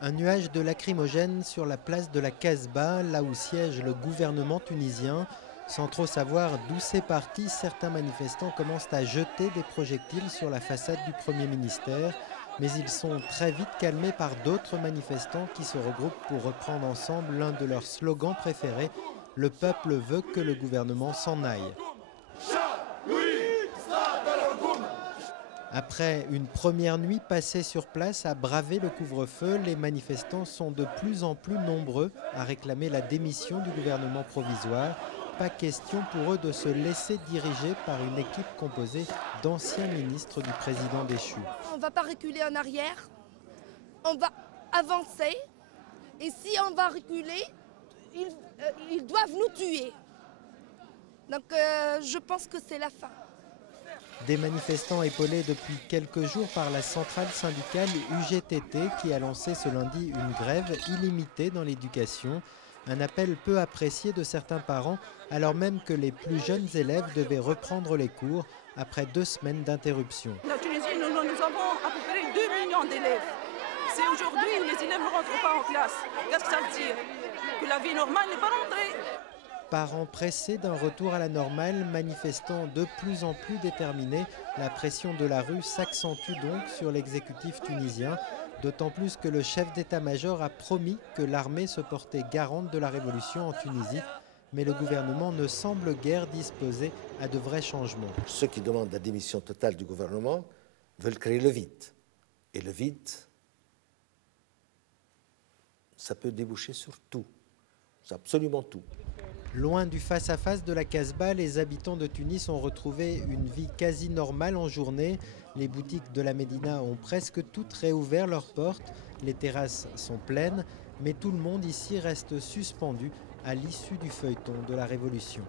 Un nuage de lacrymogènes sur la place de la Casbah, là où siège le gouvernement tunisien. Sans trop savoir d'où c'est parti, certains manifestants commencent à jeter des projectiles sur la façade du Premier ministère. Mais ils sont très vite calmés par d'autres manifestants qui se regroupent pour reprendre ensemble l'un de leurs slogans préférés. Le peuple veut que le gouvernement s'en aille. Après une première nuit passée sur place à braver le couvre-feu, les manifestants sont de plus en plus nombreux à réclamer la démission du gouvernement provisoire. Pas question pour eux de se laisser diriger par une équipe composée d'anciens ministres du président déchu. On ne va pas reculer en arrière, on va avancer. Et si on va reculer, ils doivent nous tuer. Donc je pense que c'est la fin. Des manifestants épaulés depuis quelques jours par la centrale syndicale UGTT qui a lancé ce lundi une grève illimitée dans l'éducation. Un appel peu apprécié de certains parents alors même que les plus jeunes élèves devaient reprendre les cours après 2 semaines d'interruption. En Tunisie, nous avons à peu près 2 millions d'élèves. C'est aujourd'hui où les élèves ne rentrent pas en classe. Qu'est-ce que ça veut dire? Que la vie normale n'est pas rentrée. Parents pressés d'un retour à la normale, manifestants de plus en plus déterminés, la pression de la rue s'accentue donc sur l'exécutif tunisien, d'autant plus que le chef d'état-major a promis que l'armée se portait garante de la révolution en Tunisie, mais le gouvernement ne semble guère disposé à de vrais changements. Ceux qui demandent la démission totale du gouvernement veulent créer le vide. Et le vide, ça peut déboucher sur tout, c'est absolument tout. Loin du face-à-face de la Casbah, les habitants de Tunis ont retrouvé une vie quasi normale en journée. Les boutiques de la Médina ont presque toutes réouvert leurs portes. Les terrasses sont pleines, mais tout le monde ici reste suspendu à l'issue du feuilleton de la Révolution.